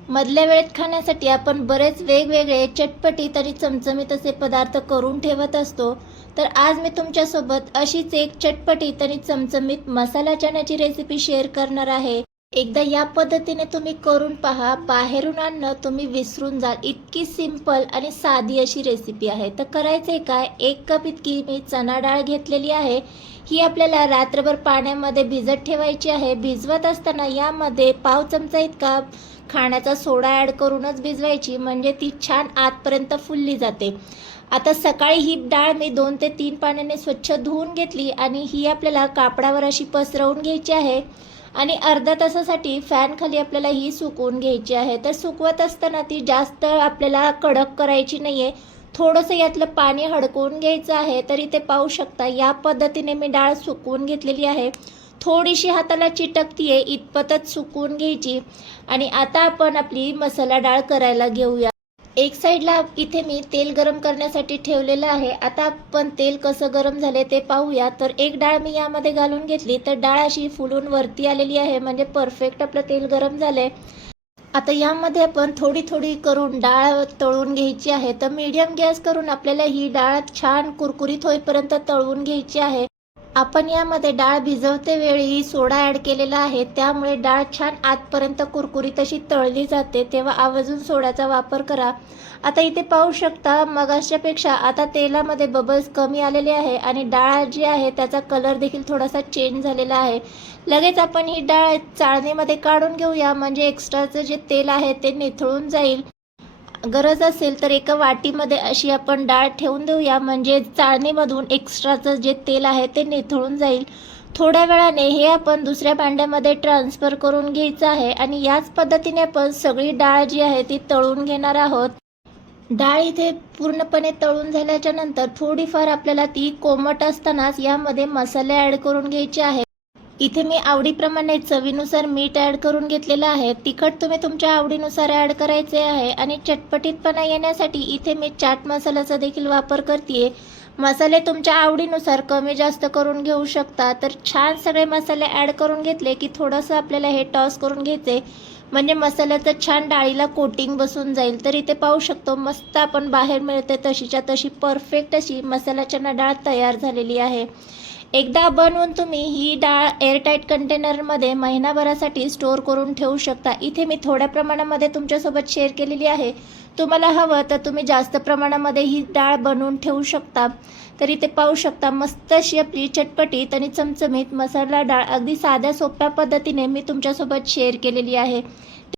मधल्या वेळेत खाण्यासाठी आपण बरेच वेगवेगळे चटपटीत आणि चमचमीत असे पदार्थ करून ठेवत असतो. तर आज मी तुमच्यासोबत अशीच एक चटपटीत आणि चमचमीत मसाला चण्याची रेसिपी शेअर करणार आहे. एकदा या पद्धतीने तुम्ही करून पहा, बाहेरून आणणं तुम्ही विसरून जाल. इतकी सिंपल आणि साधी अशी रेसिपी आहे. तर करायचंय काय, 1 कप इतकी मी चणा डाळ घेतलेली आहे. ही आपल्याला रात्रभर पाण्यामध्ये भिजत ठेवायची आहे. भिजवत असताना यामध्ये पाव चमचा इतका खाण्याचा सोडा ॲड करूनच भिजवायची, म्हणजे ती छान आतपर्यंत फुलली जाते. आता सकाळी ही डाळ मी 2 ते 3 पाण्याने स्वच्छ धुवून घेतली आणि ही आपल्याला कापडावर अशी पसरवून घ्यायची आहे आणि अर्ध्या तासासाठी फॅन खाली आपल्याला ही सुकवून घ्यायची आहे. तर सुकवत असताना ती जास्त आपल्याला कडक करायची नाही आहे. थोडंसं यातलं पाणी हडकवून घ्यायचं आहे. तर इथे पाहू शकता या पद्धतीने मी डाळ सुकवून घेतलेली आहे. थोडीशी हाताला चिटकतीये इतपतच सुकवून घ्यायची. आणि आता आपण आपली मसाला डाळ करायला घेऊया. एक साईडला इथे मी तेल गरम करण्यासाठी ठेवलेलं आहे. आता आपण तेल कसं गरम झाले ते पाहूया. तर एक डाळ मी यामध्ये घालून घेतली, तर डाळ अशी फुलून वरती आलेली आहे, म्हणजे परफेक्ट आपलं तेल गरम झालंय. आता यामध्ये आपण थोडी थोडी करून डाळ तळून घ्यायची आहे. तर मीडियम गॅस करून आपल्याला ही डाळ छान कुरकुरीत होईपर्यंत तळून घ्यायची आहे. आपण यामध्ये डाळ भिजवते वेळी सोडा ॲड केलेला आहे, त्यामुळे डाळ छान आतपर्यंत कुरकुरीत अशी तळली जाते. तेव्हा आवर्जून सोड्याचा वापर करा. आता इथे पाहू शकता मगाच्यापेक्षा आता तेलामध्ये बबल्स कमी आलेले आहे आणि डाळ जी आहे त्याचा कलर देखील थोडासा चेंज झालेला आहे. लगेच आपण ही डाळ चाळणीमध्ये काढून घेऊया, म्हणजे एक्स्ट्राचं जे तेल आहे ते निथळून जाईल. गरज असेल तर एका वाटीमध्ये अशी आपण डाळ ठेवून देऊया, म्हणजे चाळणीमधून एक्स्ट्राचं जे तेल आहे ते निथळून जाईल. थोड्या वेळाने हे आपण दुसऱ्या भांड्यामध्ये ट्रान्सफर करून घ्यायचं आहे आणि याच पद्धतीने आपण सगळी डाळ जी आहे ती तळून घेणार आहोत. डाळ इथे पूर्णपणे तळून झाल्याच्या नंतर थोडीफार आपल्याला ती कोमट असतानाच यामध्ये मसाले ॲड करून घ्यायचे आहे. इथे मी आवडीप्रमाणे चवीनुसार मीठ ॲड करून घेतलेलं आहे. तिखट तुम्ही तुमच्या आवडीनुसार ॲड करायचे आहे आणि चटपटीतपणा येण्यासाठी इथे मी चाट मसाल्याचा देखील वापर करते. मसाले तुमच्या आवडीनुसार कमी जास्त करून घेऊ शकता. तर छान सगळे मसाले ॲड करून घेतले की थोडंसं आपल्याला हे टॉस करून घ्यायचे, म्हणजे मसाल्याचं छान डाळीला कोटिंग बसून जाईल. तर इथे पाहू शकतो मस्त आपण बाहेर मिळते तशीच्या तशी परफेक्ट अशी मसाला चणा डाळ तयार झालेली आहे. एकदा बनवून तुम्ही ही डाळ एअरटाईट कंटेनरमध्ये महिनाभरासाठी स्टोअर करून ठेवू शकता. इथे मी थोड्या प्रमाणामध्ये तुमच्यासोबत शेअर केलेली आहे. तुम्हाला हवं तर तुम्ही जास्त प्रमाणामध्ये ही डाळ बनवून ठेवू शकता. तर इथे पाहू शकता मस्त अशी आपली चटपटीत आणि चमचमीत मसाला डाळ अगदी साध्या सोप्या पद्धतीने मी तुमच्यासोबत शेअर केलेली आहे.